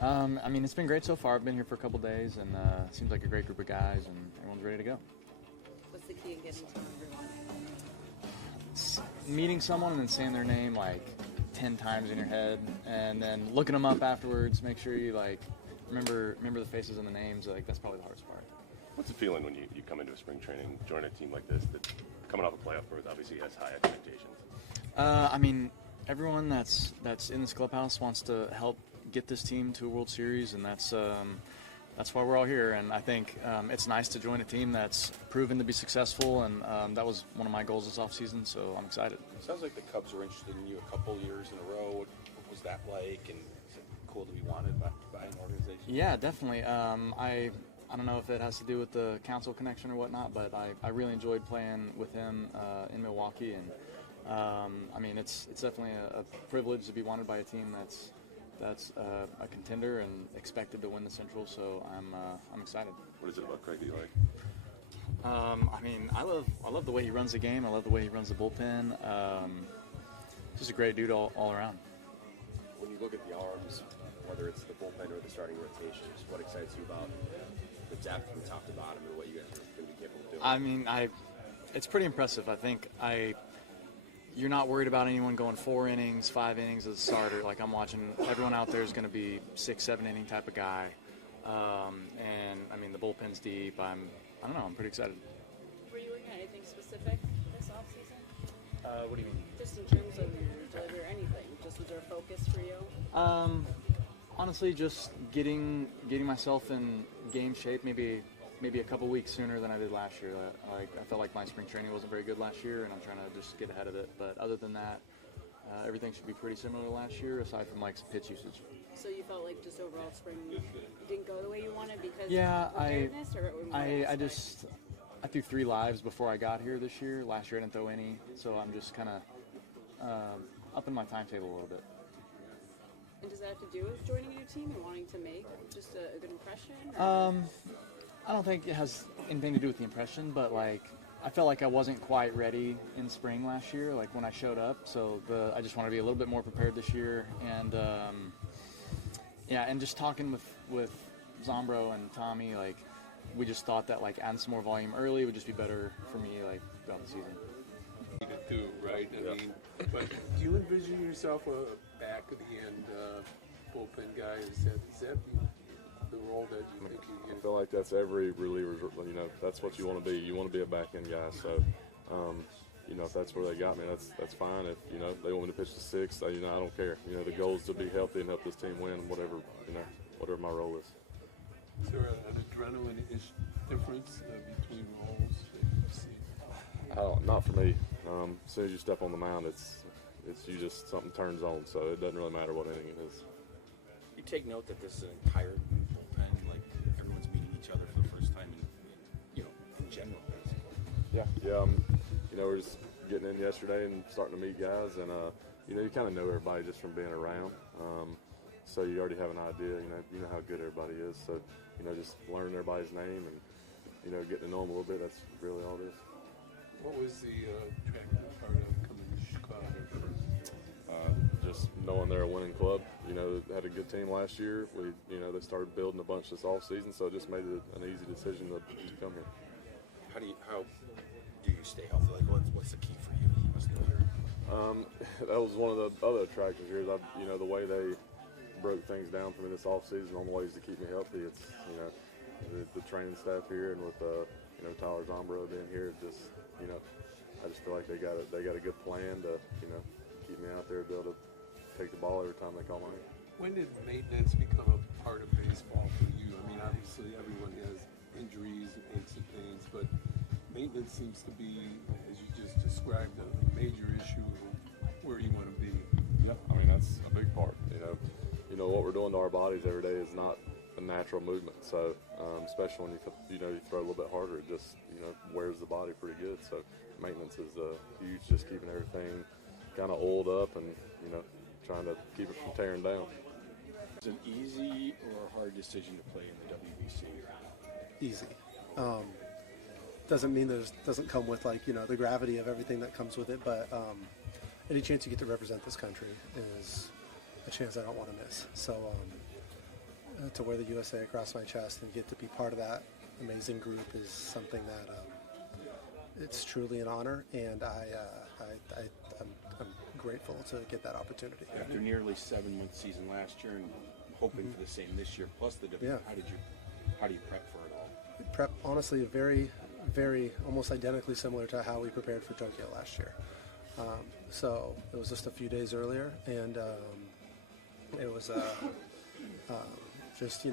I mean, it's been great so far. I've been here for a couple days, and it seems like a great group of guys, and everyone's ready to go. What's the key in getting to know everyone? Meeting someone and then saying their name like 10 times in your head, and then looking them up afterwards. Make sure you like remember the faces and the names. Like that's probably the hardest part. What's the feeling when you come into a spring training, join a team like this that coming off a playoff berth obviously has high expectations? I mean, everyone that's in this clubhouse wants to help get this team to a World Series, and that's why we're all here. And I think it's nice to join a team that's proven to be successful, and that was one of my goals this offseason, so I'm excited. It sounds like the Cubs were interested in you a couple years in a row. What was that like, and is it cool to be wanted by an organization? Yeah, definitely. I don't know if it has to do with the council connection or whatnot, but I really enjoyed playing with him in Milwaukee, and I mean it's definitely a privilege to be wanted by a team that's a contender and expected to win the Central. So I'm excited. What is it about Craig that you like? I mean, I love the way he runs the game. I love the way he runs the bullpen. Just a great dude all around. When you look at the arms, whether it's the bullpen or the starting rotation, just what excites you about the depth from top to bottom and what you guys are going to be capable of doing? I mean, it's pretty impressive. I think you're not worried about anyone going 4 innings, 5 innings as a starter. Like I'm watching, everyone out there is going to be 6, 7 inning type of guy. And I mean, the bullpen's deep. I don't know. I'm pretty excited. Were you looking at anything specific this offseason? What do you mean? Just in terms of your delivery or anything? Just was there a focus for you? Honestly, just getting myself in game shape. Maybe a couple weeks sooner than I did last year. I felt like my spring training wasn't very good last year, and I'm trying to just get ahead of it. But other than that, everything should be pretty similar to last year, aside from like some pitch usage. So you felt like just overall spring didn't go the way you wanted because yeah, of preparedness, or I threw 3 lives before I got here this year. Last year I didn't throw any, so I'm just kind of upping my timetable a little bit. And does that have to do with joining a new team and wanting to make just a good impression? I don't think it has anything to do with the impression, but like I felt like I wasn't quite ready in spring last year, like when I showed up. So I just want to be a little bit more prepared this year, and and just talking with Zombro and Tommy, like we just thought that like adding some more volume early would just be better for me, like throughout the season. To do, right? I mean, but do you envision yourself a back of the end bullpen guy? Is that the role that you think you I get? feel like that's every reliever's, that's what you want to be. You want to be a back-end guy. So, if that's where they got me, that's fine. If, they want me to pitch the 6th, I don't care. The goal is to be healthy and help this team win, whatever my role is. Is there an adrenaline difference between roles that you see? Not for me. As soon as you step on the mound, it's something turns on. So it doesn't really matter what inning it is. You take note that this is an entire bullpen, like everyone's meeting each other for the first time in general. Yeah. We're just getting in yesterday and starting to meet guys, and you kind of know everybody just from being around. So you already have an idea. You know how good everybody is. So just learning everybody's name and getting to know them a little bit. That's really all it is. What was the attractive part of coming to Chicago? Just knowing they're a winning club. They had a good team last year. They started building a bunch this offseason, so it just made it an easy decision to come here. How do you stay healthy? Like, what's the key for you? You must know your. That was one of the other attractions here. The way they broke things down for me this offseason on ways to keep me healthy. It's the training staff here, and with Tyler Zombro being here, I just feel like they got a good plan to keep me out there, be able to take the ball every time they call my name. When did maintenance become a part of baseball for you? I mean, obviously everyone has injuries and aches and pains, but maintenance seems to be, as you just described, a major issue of where you want to be. Yeah, I mean that's a big part. What we're doing to our bodies every day is not a natural movement. So especially when you throw a little bit harder, it just wears the body pretty good. So maintenance is huge, just keeping everything kind of oiled up and trying to keep it from tearing down. Is it an easy or hard decision to play in the WBC? Easy. Doesn't mean doesn't come with the gravity of everything that comes with it, but any chance you get to represent this country is a chance I don't want to miss. So to wear the USA across my chest and get to be part of that amazing group is something that it's truly an honor, and I'm grateful to get that opportunity. After nearly 7-month season last year and hoping for the same this year, plus the W, how do you prep for it all? Prep, honestly, very, very, almost identically similar to how we prepared for Tokyo last year. So it was just a few days earlier, and it was just,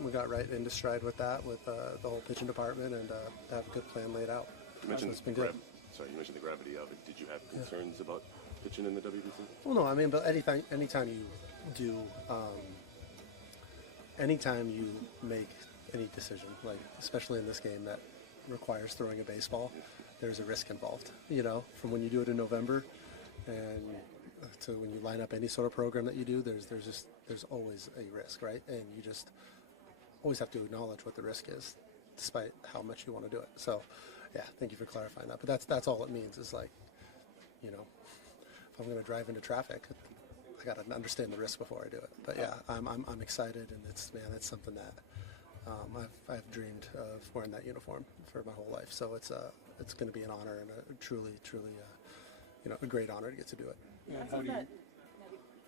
we got right into stride with that, with the whole pitching department, and have a good plan laid out. You mentioned so it's been good. You mentioned the gravity of it. Did you have concerns about pitching in the WBC? Well, no, I mean, but anytime you do, anytime you make any decision, like especially in this game that requires throwing a baseball, there's a risk involved. From when you do it in November, and to when you line up any sort of program that you do, there's always a risk, right? And you just always have to acknowledge what the risk is, despite how much you want to do it. So, yeah, thank you for clarifying that. But that's all it means is like, if I'm going to drive into traffic, I got to understand the risk before I do it. But yeah, I'm excited, and it's something that I've dreamed of wearing that uniform for my whole life. So it's going to be an honor and a truly a great honor to get to do it. Yeah,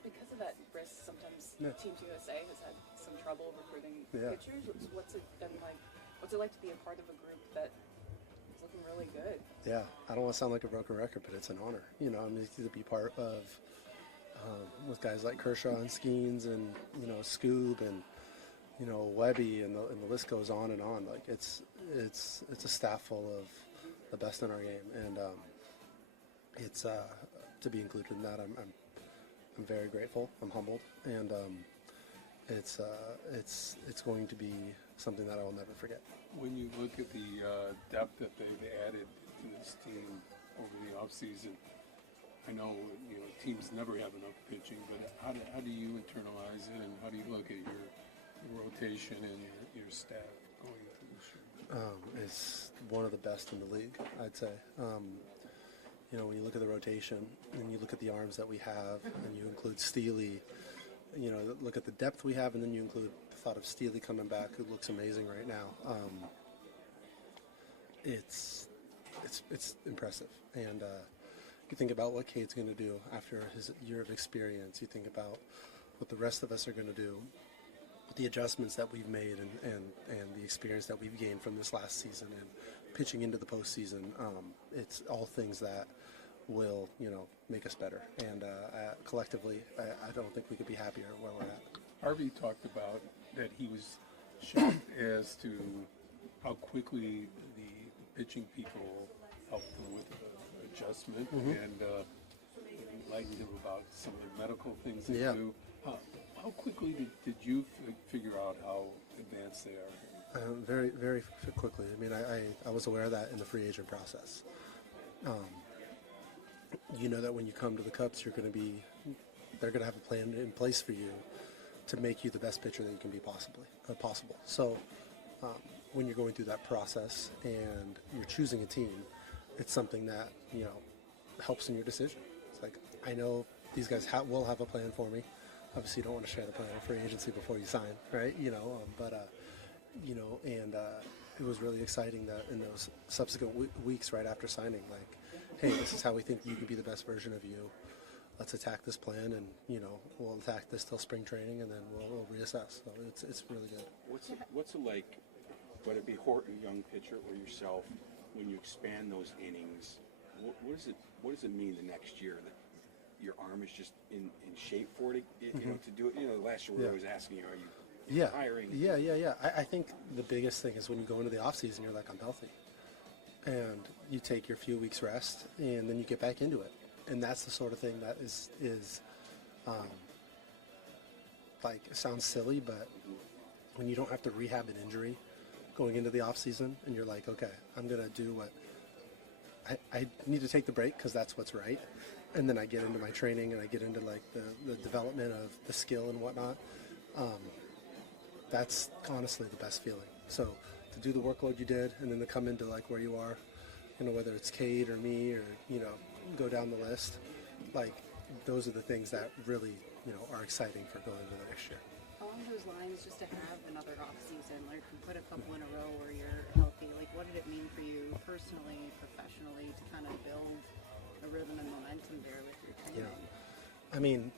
Because of that risk, sometimes Team USA has had some trouble recruiting pitchers. What's it been like? What's it like to be a part of a group that is looking really good? Yeah, I don't want to sound like a broken record, but it's an honor. To be part of with guys like Kershaw and Skeens and Scoob and Webby and the list goes on and on. Like it's a staff full of the best in our game, and it's to be included in that. I'm very grateful. I'm humbled, and it's going to be something that I will never forget. When you look at the depth that they've added to this team over the offseason, I know teams never have enough pitching, but how do you internalize it, and how do you look at your rotation and your staff going into this year? It's one of the best in the league, I'd say. When you look at the rotation and you look at the arms that we have, and you include Steely, look at the depth we have, and then you include the thought of Steely coming back, who looks amazing right now. It's impressive, and you think about what Cade's going to do after his year of experience. You think about what the rest of us are going to do, the adjustments that we've made, and the experience that we've gained from this last season and pitching into the postseason. It's all things that will make us better, and collectively I don't think we could be happier where we're at. Harvey talked about that he was shocked as to how quickly the pitching people helped him with the adjustment, and enlightened him about some of the medical things they do. How quickly did you figure out how advanced they are? Very, very quickly. I mean, I was aware of that in the free agent process. That when you come to the Cubs, they're going to have a plan in place for you to make you the best pitcher that you can be possible. So when you're going through that process and you're choosing a team, it's something that helps in your decision. It's like, I know these guys will have a plan for me. Obviously, you don't want to share the plan of free agency before you sign, right? It was really exciting that in those subsequent weeks right after signing, like, hey, this is how we think you could be the best version of you. Let's attack this plan, and we'll attack this till spring training, and then we'll reassess. So it's really good. What's it like, whether it be Horton, young pitcher, or yourself, when you expand those innings? What does it mean the next year that your arm is just in shape for it, to do it? Last year we were always asking you, are you tiring? Yeah. I think the biggest thing is when you go into the off season, you're like, I'm healthy, and you take your few weeks rest, and then you get back into it, and that's the sort of thing that is like, it sounds silly, but when you don't have to rehab an injury going into the off season, and you're like, okay, I'm gonna do what I need to take the break because that's what's right. And then I get into my training, and I get into like the development of the skill and whatnot. That's honestly the best feeling. So to do the workload you did, and then to come into like where you are, whether it's Cade or me, or go down the list, like those are the things that really are exciting for going into the next year. How long along those lines, just to have another off season, like you put a couple in a row where you're healthy, like what did it mean for you personally, professionally, to kind of build a rhythm and momentum there with your training? Yeah, I mean,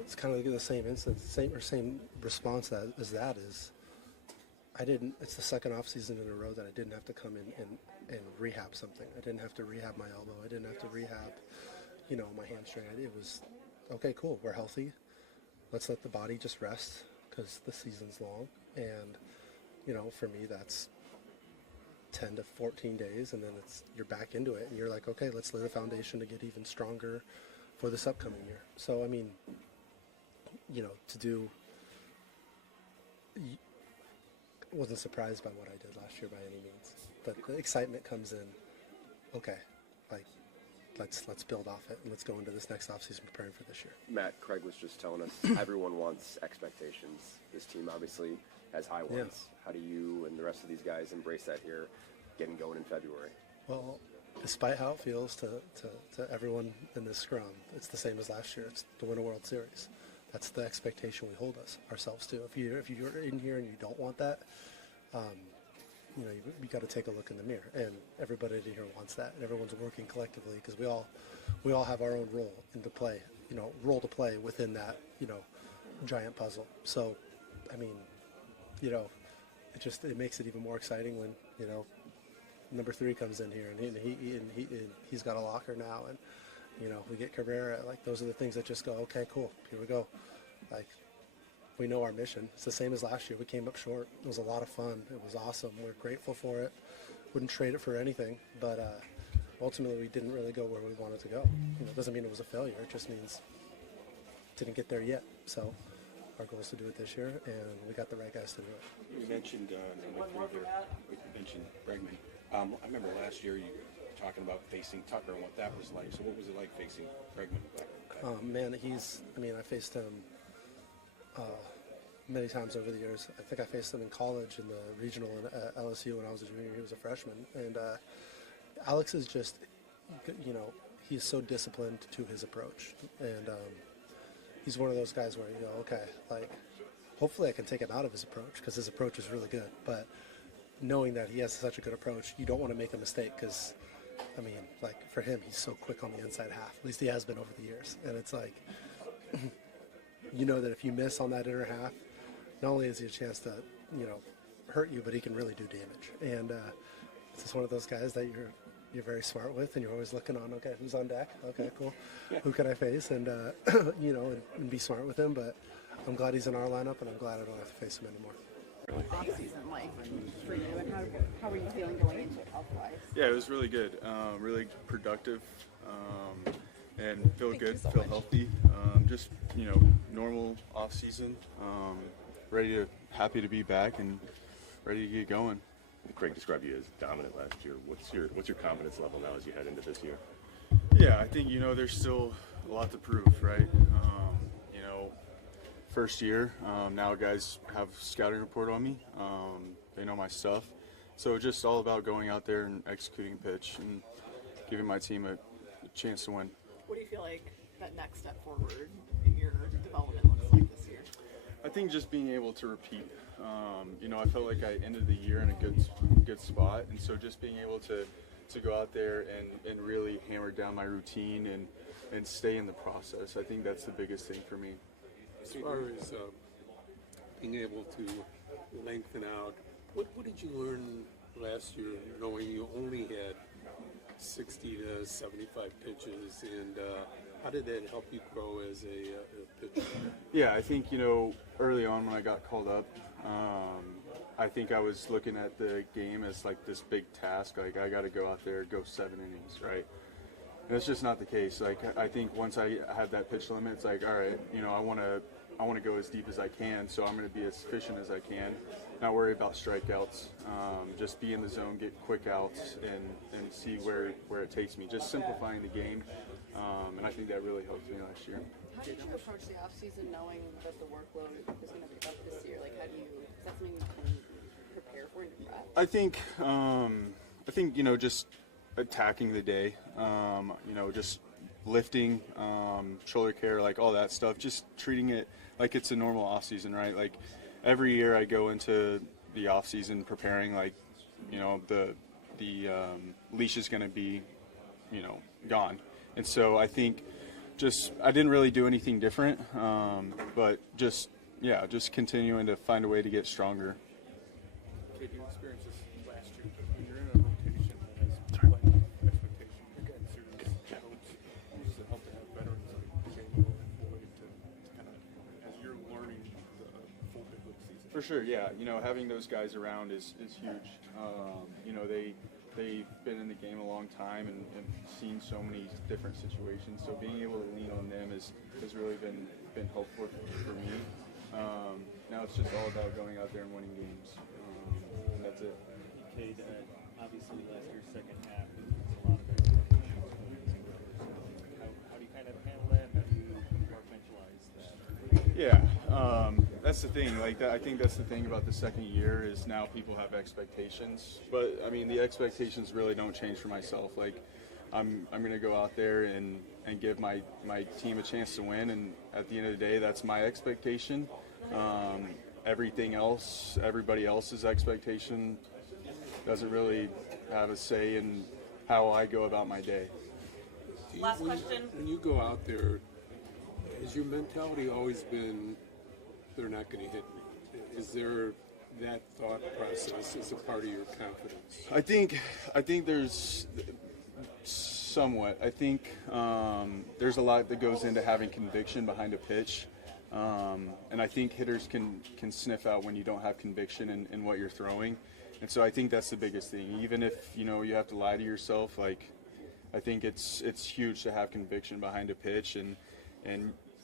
it's kind of the same instance, same response as that is. It's the second off season in a row that I didn't have to come in and rehab something. I didn't have to rehab my elbow. I didn't have to rehab, my hamstring. It was, okay, cool, we're healthy. Let's let the body just rest because the season's long. And, for me, that's 10 to 14 days, and then you're back into it. And you're like, okay, let's lay the foundation to get even stronger for this upcoming year. So, I mean, wasn't surprised by what I did last year by any means. But the excitement comes in, okay, like, let's build off it and let's go into this next offseason preparing for this year. Matt, Craig was just telling us everyone wants expectations. This team obviously has high ones. Yeah. How do you and the rest of these guys embrace that here, getting going in February? Well, despite how it feels to everyone in this scrum, it's the same as last year. It's to win a World Series. That's the expectation we hold ourselves to. If you're in here and you don't want that, you got to take a look in the mirror. And everybody in here wants that. And everyone's working collectively because we all have our own role to play within that giant puzzle. So, I mean, it makes it even more exciting when number 3 comes in here and he's got a locker now and. We get Cabrera, like those are the things that just go, okay, cool, here we go. Like, we know our mission. It's the same as last year. We came up short. It was a lot of fun. It was awesome. We're grateful for it. Wouldn't trade it for anything, but ultimately we didn't really go where we wanted to go. It doesn't mean it was a failure. It just means didn't get there yet. So our goal is to do it this year, and we got the right guys to do it. You mentioned, you mentioned Bregman. I remember last year you talking about facing Tucker and what that was like. So what was it like facing Bregman? Man, I faced him many times over the years. I think I faced him in college in the regional at LSU when I was a junior. He was a freshman. And Alex is just, he's so disciplined to his approach. And he's one of those guys where you go, okay, like, hopefully I can take him out of his approach because his approach is really good. But knowing that he has such a good approach, you don't want to make a mistake because, for him, he's so quick on the inside half. At least he has been over the years. And it's like, that if you miss on that inner half, not only has he a chance to, hurt you, but he can really do damage. And it's just one of those guys that you're very smart with, and you're always looking on, okay, who's on deck? Okay, cool. Who can I face? And, and be smart with him. But I'm glad he's in our lineup, and I'm glad I don't have to face him anymore. Off-season like for you, and how are you feeling going into it health-wise? Yeah, it was really good, really productive, and feel good, feel healthy. Just normal off-season, happy to be back and ready to get going. Craig described you as dominant last year. What's your confidence level now as you head into this year? Yeah, I think there's still a lot to prove, right? First year, now guys have scouting report on me. They know my stuff. So just all about going out there and executing pitch and giving my team a chance to win. What do you feel like that next step forward in your development looks like this year? I think just being able to repeat. I felt like I ended the year in a good spot, and so just being able to go out there and really hammer down my routine and stay in the process. I think that's the biggest thing for me. As far as being able to lengthen out, what did you learn last year, knowing you only had 60 to 75 pitches, and how did that help you grow as a pitcher? Yeah, I think, early on when I got called up, I think I was looking at the game as like this big task, like I got to go out there, go 7 innings, right? And it's just not the case. Like, I think once I have that pitch limit, it's like, all right, I want to go as deep as I can, so I'm going to be as efficient as I can, not worry about strikeouts, just be in the zone, get quick outs, and see where it takes me. Just simplifying the game, and I think that really helped me last year. How did you approach the off-season knowing that the workload is going to be up this year? Like, is that something you can prepare for in your prep? I think just attacking the day, just lifting, shoulder care, like all that stuff, just treating it like it's a normal off season, right? Like every year I go into the off season preparing like, the leash is going to be, gone. And so I think I didn't really do anything different, but just continuing to find a way to get stronger. Cade, you experienced this last year, but when you're in a rotation that has quite expectation, you're getting serious coach. How does it help to have veterans like Cade and Floyd to kind of, as you're learning the full big league season? For sure, yeah. Having those guys around is huge. They've been in the game a long time and seen so many different situations. So being able to lean on them has really been helpful for me. Now it's just all about going out there and winning games, and that's it. Cade, obviously last year's second half was a lot of expectations. How do you kind of handle that? How do you compartmentalize that? Yeah, that's the thing. I think that's the thing about the second year is now people have expectations. But I mean, the expectations really don't change for myself. I'm going to go out there and give my team a chance to win. And at the end of the day, that's my expectation. Everything else, everybody else's expectation doesn't really have a say in how I go about my day. Last question. When you go out there, has your mentality always been, they're not going to hit me? Is there that thought process as a part of your confidence? I think there's somewhat. I think there's a lot that goes into having conviction behind a pitch. And I think hitters can sniff out when you don't have conviction in what you're throwing. And so I think that's the biggest thing. Even if, you have to lie to yourself, I think it's huge to have conviction behind a pitch, and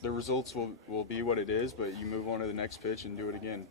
the results will be what it is, but you move on to the next pitch and do it again.